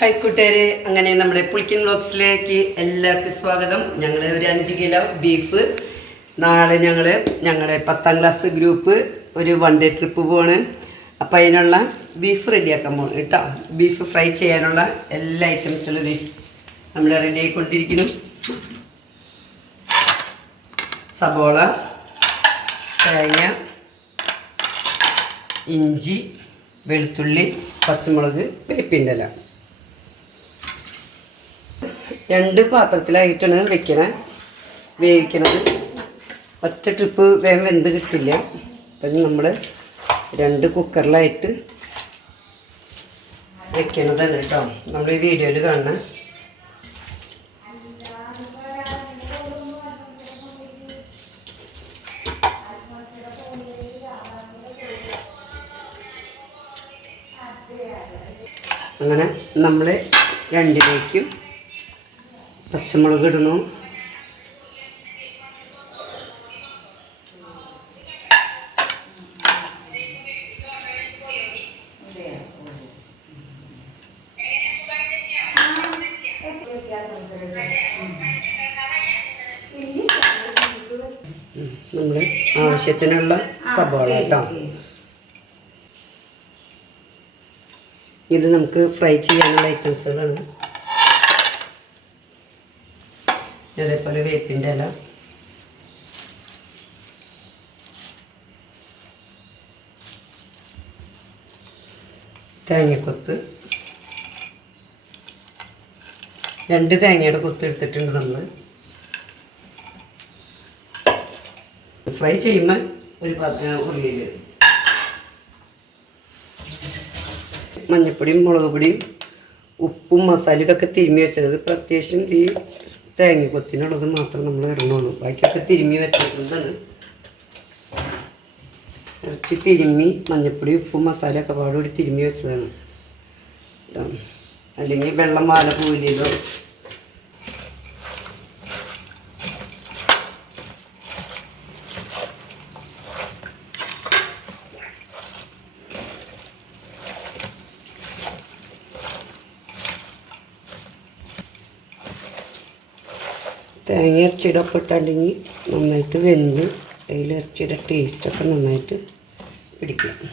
Hi കൂട്ടുകാരെ. അങ്ങനെ നമ്മുടെ പുളിക്കൻ ബ്ലോഗ്സിലേക്ക് എല്ലാവർക്കും സ്വാഗതം. ഞങ്ങൾ ഒരു അഞ്ച് കിലോ ബീഫ് നാളെ ഞങ്ങൾ ഞങ്ങളുടെ പത്താം ക്ലാസ് ഗ്രൂപ്പ് ഒരു വൺ ഡേ ട്രിപ്പ് പോവാണ്. അപ്പം അതിനുള്ള ബീഫ് റെഡിയാക്കാൻ പോകണം കേട്ടോ. ബീഫ് ഫ്രൈ ചെയ്യാനുള്ള എല്ലാ ഐറ്റംസും നമ്മൾ റെഡി ആയിക്കൊണ്ടിരിക്കുന്നു. സബോള തേങ്ങ ഇഞ്ചി വെളുത്തുള്ളി പച്ചമുളക് വേപ്പിന്റെ ഇല. രണ്ട് പാത്രത്തിലായിട്ടാണ് വെക്കണേ. വേവിക്കണത്. ഒറ്റ ട്രിപ്പ് വേഗം വെന്ത് കിട്ടില്ല. അപ്പം നമ്മൾ രണ്ട് കുക്കറിലായിട്ട് വെക്കണതാണ് കേട്ടോ. നമ്മൾ ഈ വീഡിയോയിൽ കാണുന്ന അങ്ങനെ നമ്മൾ രണ്ടിലേക്കും പച്ചമുളക് ഇടണു. നമ്മൾ ആവശ്യത്തിനുള്ള സബോള കേട്ടോ ഇത് നമുക്ക് ഫ്രൈ ചെയ്യാനുള്ള ഐറ്റംസുകളാണ് അതേപോലെ വേപ്പിന്റെ ഇല. തേങ്ങക്കൊത്ത്. രണ്ട് തേങ്ങയുടെ കൊത്ത് എടുത്തിട്ടുണ്ട് നമ്മൾ. ഫ്രൈ ചെയ്യുമ്പോൾ ഒരു ഉള്ളിയിൽ മഞ്ഞപ്പൊടിയും മുളക് പൊടിയും ഉപ്പും മസാല ഇതൊക്കെ തിരുമ്മി വെച്ചത്. അത്യാവശ്യം ഈ തേങ്ങ കൊത്തിനുള്ളത് മാത്രം നമ്മൾ ഇടണുള്ളൂ. ബാക്കിയൊക്കെ തിരുമ്മി വെച്ചിട്ടുണ്ടാണ് ഇറച്ചി തിരുമ്മി മഞ്ഞപ്പൊടി ഉപ്പും മസാല ഒക്കെ പാടുകൂടി തിരുമ്മി വെച്ചതാണ്. അല്ലെങ്കിൽ വെള്ളം വാല പോയില്ലല്ലോ തേങ്ങ ഇറച്ചിയുടെ ഒക്കെ ഇട്ടുണ്ടെങ്കിൽ നന്നായിട്ട് വെന്ത് അതിൽ ഇറച്ചിയുടെ ടേസ്റ്റൊക്കെ നന്നായിട്ട് പിടിക്കും.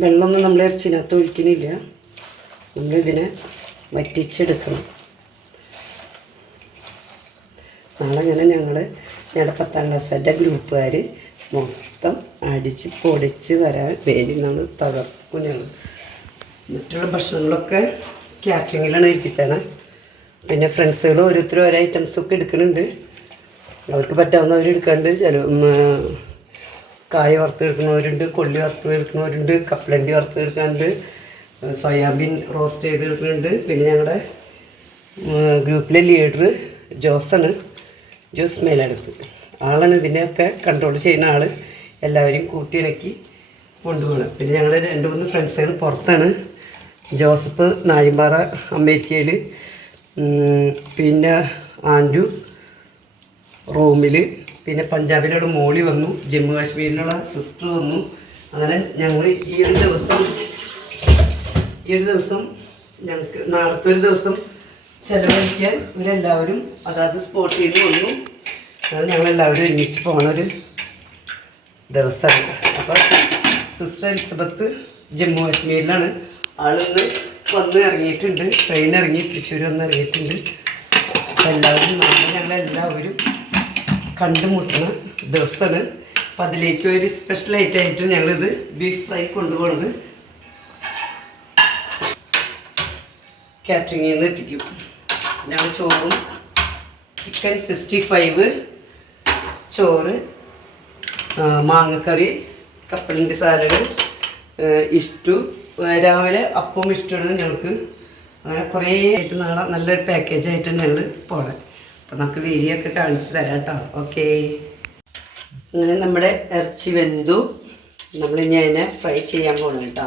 വെള്ളമൊന്നും നമ്മൾ ഇറച്ചിനകത്ത് ഒഴിക്കണില്ല. നമ്മളിതിനെ വറ്റിച്ചെടുക്കണം. നാളെ ഇങ്ങനെ ഞങ്ങൾ ഞങ്ങളുടെ പത്താം ക്ലാസ്സിന്റെ ഗ്രൂപ്പുകാർ മൊത്തം അടിച്ച് പൊടിച്ച് വരാൻ വേണ്ടി നമ്മൾ തകർക്കും ഞങ്ങൾ മറ്റുള്ള ഭക്ഷണങ്ങളൊക്കെ ക്യാറ്ററിങ്ങിലാണ് ഏൽപ്പിച്ചാണ് പിന്നെ ഫ്രണ്ട്സുകൾ ഓരോരുത്തരും ഓരോ ഐറ്റംസൊക്കെ എടുക്കുന്നുണ്ട്. അവർക്ക് പറ്റാവുന്നവർ എടുക്കാണ്ട് ചില കായ വറുത്ത് എടുക്കുന്നവരുണ്ട് കൊള്ളി വറുത്ത് എടുക്കുന്നവരുണ്ട് കപ്പലണ്ടി വറുത്ത് എടുക്കാനുണ്ട് സോയാബീൻ റോസ്റ്റ് ചെയ്ത് എടുക്കുന്നുണ്ട്. പിന്നെ ഞങ്ങളുടെ ഗ്രൂപ്പിലെ ലീഡർ ജോസാണ് ജോസ് മേലടുത്ത്. ആളാണ് ഇതിനെയൊക്കെ കൺട്രോൾ ചെയ്യുന്ന ആൾ എല്ലാവരെയും കൂട്ടിയിണക്കി കൊണ്ടുപോകണം പിന്നെ ഞങ്ങൾ രണ്ട് മൂന്ന് ഫ്രണ്ട്സുകൾ പുറത്താണ്. ജോസഫ് നാഴിമ്പാറ അമേരിക്കയിൽ പിന്നെ ആൻഡു റോമിൽ പിന്നെ പഞ്ചാബിലുള്ള മോളി വന്നു. ജമ്മു കാശ്മീരിലുള്ള സിസ്റ്റർ വന്നു. അങ്ങനെ ഞങ്ങൾ ഈ ഒരു ദിവസം ഈ ഒരു ദിവസം ഞങ്ങൾക്ക് നാളത്തെ ഒരു ദിവസം ചെലവഴിക്കാൻ ഇവരെല്ലാവരും അതാത് ചെയ്ത് വന്നു. അത് ഞങ്ങളെല്ലാവരും ഒരുമിച്ച് പോണ ഒരു ദിവസമാണ്. അപ്പോൾ സിസ്റ്റർ എലിസബത്ത് ജമ്മു കാശ്മീരിലാണ്. ആളിന്ന് വന്ന് ഇറങ്ങിയിട്ടുണ്ട്. ട്രെയിൻ ഇറങ്ങി തൃശ്ശൂർ വന്ന് ഇറങ്ങിയിട്ടുണ്ട്. അപ്പോൾ എല്ലാവരും നാളെ ഞങ്ങളെല്ലാവരും കണ്ടുമുട്ടുന്ന ദിവസമാണ്. അപ്പം അതിലേക്ക് ഒരു സ്പെഷ്യൽ ഐറ്റം ആയിട്ട് ഞങ്ങളിത് ബീഫ് ഫ്രൈ കൊണ്ടുപോകുന്നത് കാറ്ററിങ്ങിൽ നിന്ന് എത്തിക്കും. ഞങ്ങൾ ചോറും ചിക്കൻ സിക്സ്റ്റി ഫൈവ് ചോറ് മാങ്ങക്കറി കപ്പലിന്റെ സാലഡ് ഇഷ്ടു രാവിലെ അപ്പവും ഇഷ്ടമാണ് ഞങ്ങൾക്ക്. അങ്ങനെ കുറേ ആയിട്ട് നാളെ നല്ലൊരു പാക്കേജ് ആയിട്ട് ഞങ്ങൾ പോകണം അപ്പം നമുക്ക് വീഡിയൊക്കെ കാണിച്ചു തരാം കേട്ടോ ഓക്കെ അങ്ങനെ നമ്മുടെ ഇറച്ചി വെന്തു. നമ്മൾ അതിനെ ഫ്രൈ ചെയ്യാൻ പോകണം കേട്ടോ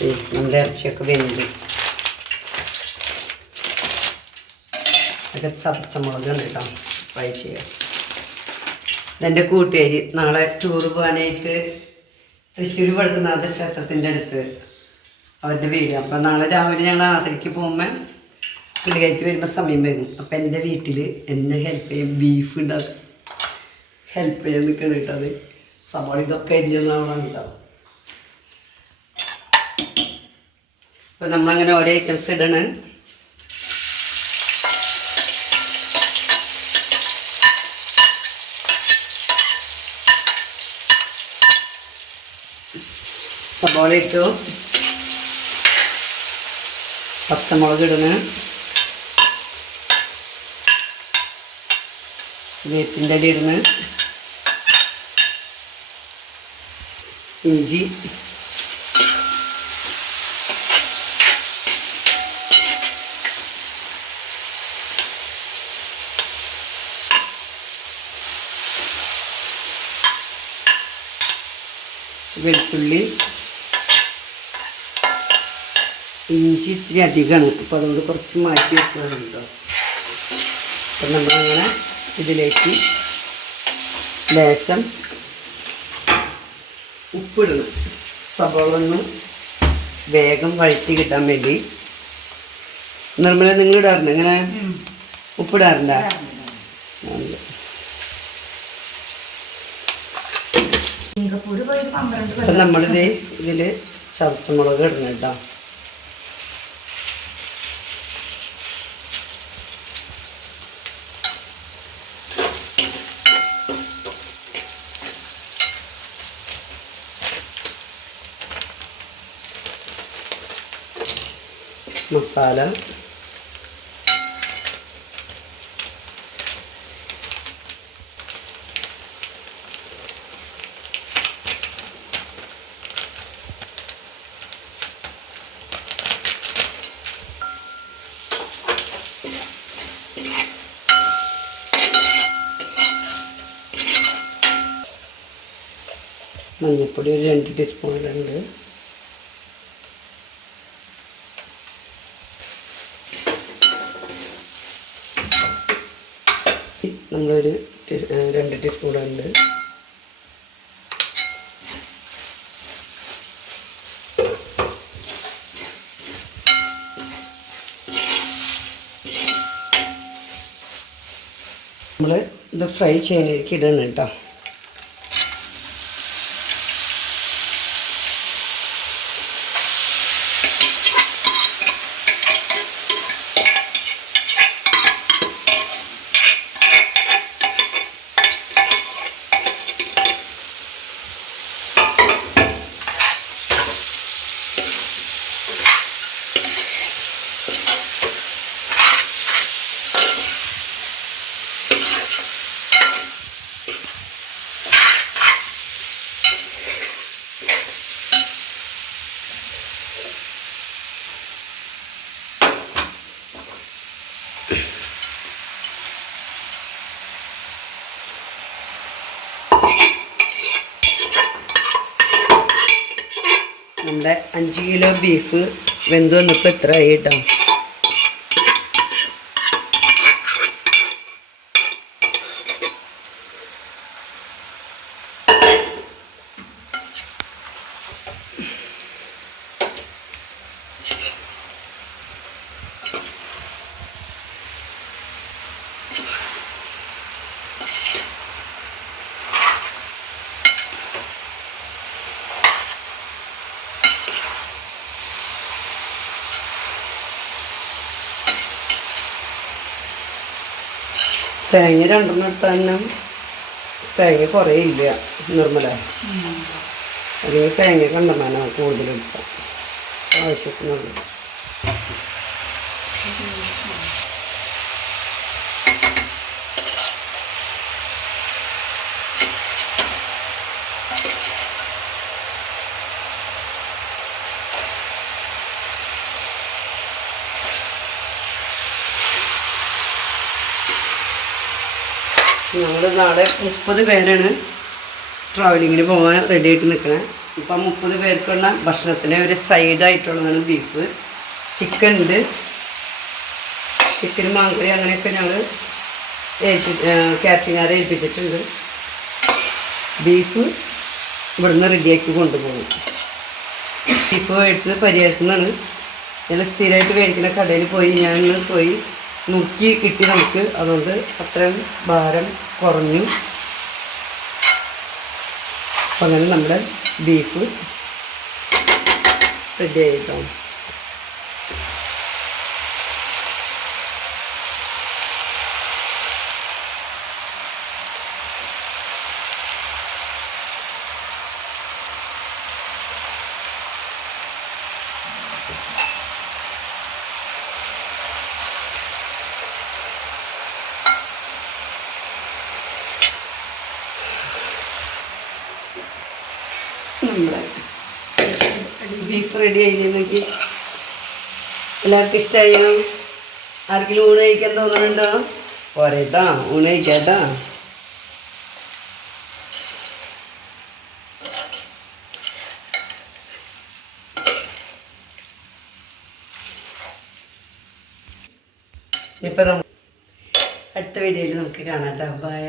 നമ്മുടെ ഇറച്ചിയൊക്കെ വെന്ത് ഒക്കെ ചതച്ച മുളകാണ് കേട്ടോ ഫ്രൈ ചെയ്യാം ഇതെന്റെ കൂട്ടുകാരി നാളെ ടൂറ് പോകാനായിട്ട് തൃശ്ശൂർ വടക്കുന്നാഥ ക്ഷേത്രത്തിന്റെ അടുത്ത് അവരുടെ വീട് അപ്പം നാളെ രാവിലെ ഞങ്ങൾ ആതിരയ്ക്ക് പോകുമ്പോൾ പുള്ളിക്കാരിക്ക് വരുമ്പോൾ സമയം വരും അപ്പം എന്റെ വീട്ടിൽ എന്നെ ഹെൽപ്പ് ചെയ്യും ബീഫ് ഉണ്ടാക്കും ഹെൽപ്പ് ചെയ്യാൻ നിൽക്കണം കേട്ടോ അത് സവാള ഇതൊക്കെ അവിടെ ഉണ്ടാവും അപ്പം നമ്മളങ്ങനെ ഓരോ ഐറ്റംസ് ഇടണ്. സബോള ഇട്ടു. പച്ചമുളക് ഇടണ് വേപ്പിന്റെ ഇല ഇടണ് ഇഞ്ചി. വെളുത്തുള്ളി ഇഞ്ചി ഇത്തിരി അധികമാണ്. അപ്പോൾ അതുകൊണ്ട് കുറച്ച് മാറ്റി വെച്ചതാണ് കേട്ടോ. അപ്പം നമ്മളങ്ങനെ ഇതിലേക്ക് ലേശം ഉപ്പിടണം. സബോള ഒന്ന് വേഗം വഴറ്റി കിട്ടാൻ വേണ്ടി. നിർമ്മല നിങ്ങൾ ഇടാറുണ്ട് ഇങ്ങനെ ഉപ്പിടാറുണ്ടോ ഉണ്ട്. സിംഗപ്പൂർ പോയി ഒരു പന്ത്രണ്ട് അപ്പം നമ്മളിത് ഇതിൽ ചതച്ചമുളക് ഇടണം കേട്ടോ. മസാല മഞ്ഞൾപ്പൊടി ഒരു രണ്ട് ടീസ്പൂൺ ഇടുന്നുണ്ട് നമ്മളൊരു രണ്ട് ടീസ്പൂൺ ഉണ്ട് നമ്മൾ ഇത് ഫ്രൈ ചെയ്യാനായിരിക്കും ഇടണം കേട്ടോ അഞ്ച് കിലോ ബീഫ് വെന്ത് വന്നപ്പോൾ എത്ര കേട്ടോ തേങ്ങ രണ്ടെണ്ണം ഇട്ടാൽ തന്നെ തേങ്ങ കുറേ ഇല്ല നിർമ്മല. അല്ലെങ്കിൽ തേങ്ങ കണ്ടെണ്ണ കൂടുതൽ എടുക്കാം ആവശ്യത്തിനുള്ളത്. ഞങ്ങൾ നാളെ മുപ്പത് പേരാണ് ട്രാവലിങ്ങിന് പോകാൻ റെഡി ആയിട്ട് നിൽക്കണേ ഇപ്പം മുപ്പത് പേർക്കുള്ള ഭക്ഷണത്തിന് ഒരു സൈഡായിട്ടുള്ളതാണ് ബീഫ് ചിക്കൻ ഉണ്ട്. ചിക്കൻ മാങ്കറി അങ്ങനെയൊക്കെ ഞങ്ങൾ ഏൽപ്പി ഏൽപ്പിച്ചിട്ടുണ്ട്. ബീഫ് ഇവിടുന്ന് റെഡിയാക്കി കൊണ്ടുപോകും. ബീഫ് മേടിച്ചത് പരിഹരിക്കുന്നതാണ് ഞങ്ങൾ സ്ഥിരമായിട്ട് മേടിക്കുന്ന കടയിൽ പോയി ഞാൻ പോയി നുറുക്കി കിട്ടി നമുക്ക്. അതുകൊണ്ട് അത്രയും ഭാരം കുറഞ്ഞു. അങ്ങനെ നമ്മുടെ ബീഫ് റെഡി ആയിട്ടോ നമ്മുടെ ബീഫ് റെഡി ആയില്ലേ നോക്കി? എല്ലാവർക്കും ഇഷ്ടമായോ ആർക്കെങ്കിലും ഊണ് കഴിക്കാൻ തോന്നുന്നുണ്ടോ പോരേട്ടാ ഊണ് കഴിക്കാട്ടാ. ഇപ്പം അടുത്ത വീഡിയോയിൽ നമുക്ക് കാണാം ബൈ